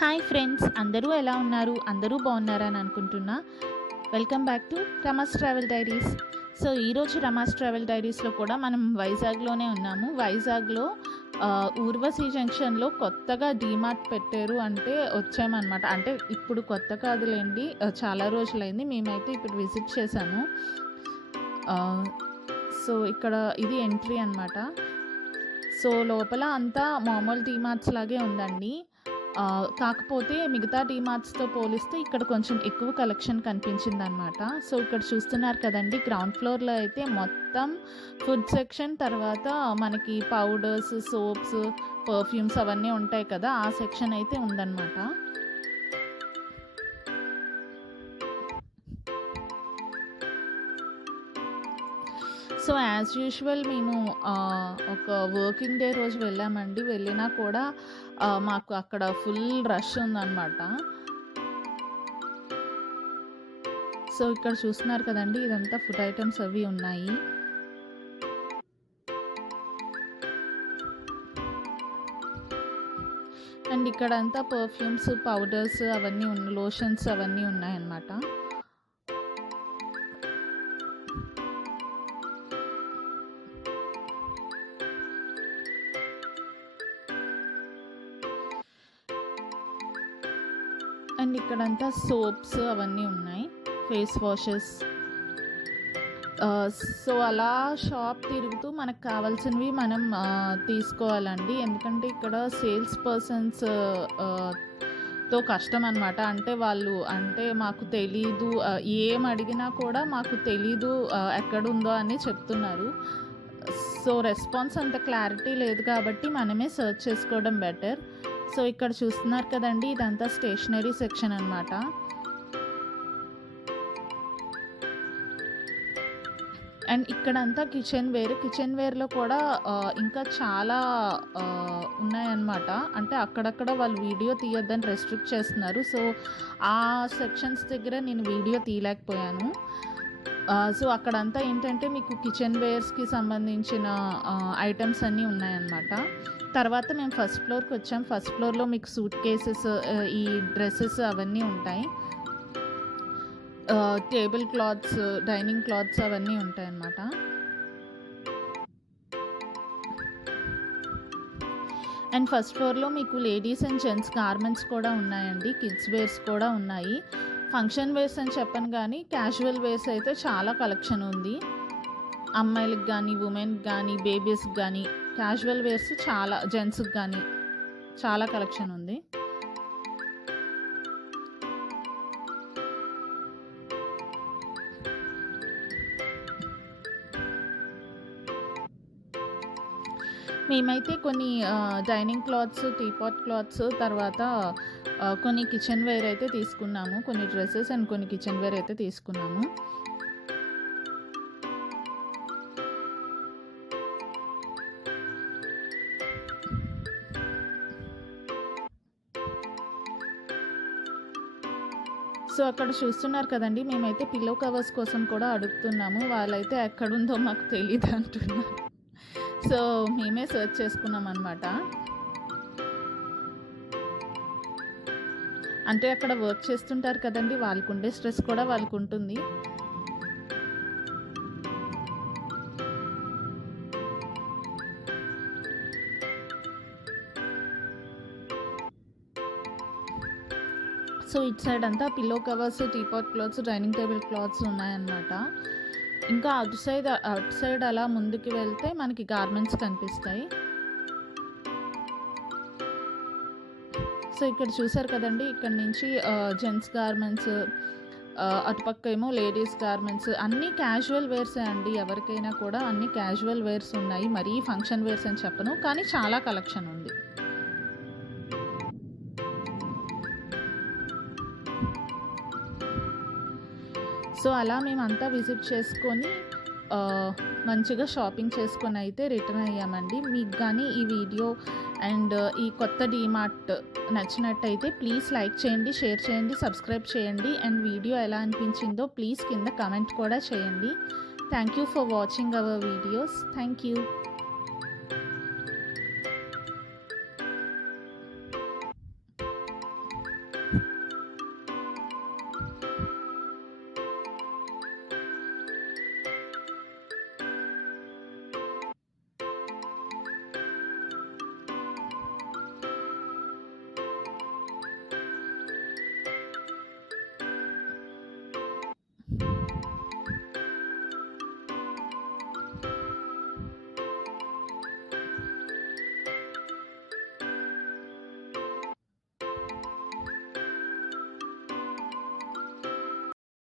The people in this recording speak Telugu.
హాయ్ ఫ్రెండ్స్, అందరూ ఎలా ఉన్నారు? అందరూ బాగున్నారని అనుకుంటున్నా. Welcome back to Rama's travel diaries. So ఈరోజు రమాస్ ట్రావెల్ డైరీస్లో కూడా మనం వైజాగ్లోనే ఉన్నాము. వైజాగ్లో ఊర్వశి జంక్షన్లో కొత్తగా డీమార్ట్ పెట్టారు అంటే వచ్చామన్నమాట. అంటే ఇప్పుడు కొత్త కాదులేండి, చాలా రోజులైంది. మేమైతే ఇప్పుడు విజిట్ చేశాము. సో ఇక్కడ ఇది ఎంట్రీ అన్నమాట. సో లోపల అంతా మామూలు డీమార్ట్స్ లాగే ఉందండి. కాకపోతే మిగతా డీమార్ట్స్తో పోలిస్తే ఇక్కడ కొంచెం ఎక్కువ కలెక్షన్ కనిపించిందనమాట. సో ఇక్కడ చూస్తున్నారు కదండి, గ్రౌండ్ ఫ్లోర్లో అయితే మొత్తం ఫుడ్ సెక్షన్, తర్వాత మనకి పౌడర్స్, సోప్స్, పర్ఫ్యూమ్స్ అవన్నీ ఉంటాయి కదా, ఆ సెక్షన్ అయితే ఉందన్నమాట. సో యాజ్ యూజువల్ మేము ఒక వర్కింగ్ డే రోజు వెళ్ళామండి. వెళ్ళినా కూడా మాకు అక్కడ ఫుల్ రష్ ఉందన్నమాట. సో ఇక్కడ చూస్తున్నారు కదండి, ఇదంతా ఫుడ్ ఐటమ్స్ అవి ఉన్నాయి. అండ్ ఇక్కడంతా పర్ఫ్యూమ్స్, పౌడర్స్ అవన్నీ లోషన్స్ అవన్నీ ఉన్నాయన్నమాట. అండ్ ఇక్కడంతా సోప్స్ అవన్నీ ఉన్నాయి, ఫేస్ వాషెస్. సో అలా షాప్ తిరుగుతూ మనకు కావాల్సినవి మనం తీసుకోవాలండి. ఎందుకంటే ఇక్కడ సేల్స్ పర్సన్స్ తో కష్టం అనమాట. అంటే వాళ్ళు మాకు తెలీదు, ఏం అడిగినా కూడా మాకు తెలీదు ఎక్కడుందో అని చెప్తున్నారు. సో రెస్పాన్స్ అంత క్లారిటీ లేదు కాబట్టి మనమే సెర్చ్ చేసుకోవడం బెటర్. సో ఇక్కడ చూస్తున్నారు కదండి, ఇదంతా స్టేషనరీ సెక్షన్ అన్నమాట. అండ్ ఇక్కడంతా కిచెన్ వేర్లో కూడా ఇంకా చాలా ఉన్నాయన్నమాట. అంటే అక్కడక్కడ వాళ్ళు వీడియో తీయొద్దని రెస్ట్రిక్ట్ చేస్తున్నారు. సో ఆ సెక్షన్స్ దగ్గర నేను వీడియో తీయలేకపోయాను. సో అక్కడంతా ఏంటంటే మీకు కిచెన్ వేర్స్కి సంబంధించిన ఐటమ్స్ అన్నీ ఉన్నాయన్నమాట. తర్వాత మేము ఫస్ట్ ఫ్లోర్కి వచ్చాం. ఫస్ట్ ఫ్లోర్లో మీకు సూట్ కేసెస్, ఈ డ్రెస్సెస్ అవన్నీ ఉంటాయి. టేబుల్ క్లాత్స్, డైనింగ్ క్లాత్స్ అవన్నీ ఉంటాయి అన్నమాట. అండ్ ఫస్ట్ ఫ్లోర్లో మీకు లేడీస్ అండ్ జెంట్స్ గార్మెంట్స్ కూడా ఉన్నాయండి. కిడ్స్ వేర్స్ కూడా ఉన్నాయి. ఫంక్షన్ వేర్స్ అని చెప్పను కానీ క్యాజువల్ వేర్స్ అయితే చాలా కలెక్షన్ ఉంది. అమ్మాయిలకు కానీ, ఉమెన్కి కానీ, బేబీస్కి కానీ క్యాజువల్ వేర్స్ చాలా, జెంట్స్కి కానీ చాలా కలెక్షన్ ఉంది. మేమైతే కొన్ని డైనింగ్ క్లాత్స్, టీపాట్ క్లాత్స్, తర్వాత కొన్ని కిచెన్ వేర్ అయితే తీసుకున్నాము. కొన్ని డ్రెస్సెస్ అండ్ కొన్ని కిచెన్ వేర్ అయితే తీసుకున్నాము. సో అక్కడ చూస్తున్నారు కదండి, మేమైతే పిల్లో కవర్స్ కోసం కూడా అడుగుతున్నాము. వాళ్ళైతే ఎక్కడుందో మాకు తెలియదు అంటున్నారు. సో మేమే సెర్చ్ చేసుకున్నాం అనమాట. అంటే అక్కడ వర్క్ చేస్తుంటారు కదండి, వాళ్ళకు ఉండే స్ట్రెస్ కూడా వాళ్ళకు ఉంటుంది. సో ఇటు సైడ్ అంతా pillow covers, teapot clothes, dining table clothes ఉన్నాయన్నమాట. ఇంకా అటు సైడ్ అలా ముందుకు వెళ్తే మనకి గార్మెంట్స్ కనిపిస్తాయి. సో ఇక్కడ చూసారు కదండి, ఇక్కడ నుంచి జెంట్స్ గార్మెంట్స్, అటుపక్క ఏమో లేడీస్ గార్మెంట్స్, అన్నీ క్యాజువల్ వేర్సే అండి. ఎవరికైనా కూడా అన్ని క్యాజువల్ వేర్స్ ఉన్నాయి. మరీ ఫంక్షన్ వేర్స్ అని చెప్పను, కానీ చాలా కలెక్షన్ ఉంది. సో అలా మేమంతా విజిట్ చేసుకొని మంచిగా షాపింగ్ చేసుకొని అయితే రిటర్న్ అయ్యామండి. మీకు కానీ ఈ వీడియో అండ్ ఈ కొత్త డీమార్ట్ నచ్చినట్టయితే ప్లీజ్ లైక్ చేయండి, షేర్ చేయండి, సబ్స్క్రైబ్ చేయండి. అండ్ వీడియో ఎలా అనిపించిందో ప్లీజ్ కింద కమెంట్ కూడా చేయండి. Thank you for watching our videos. Thank you.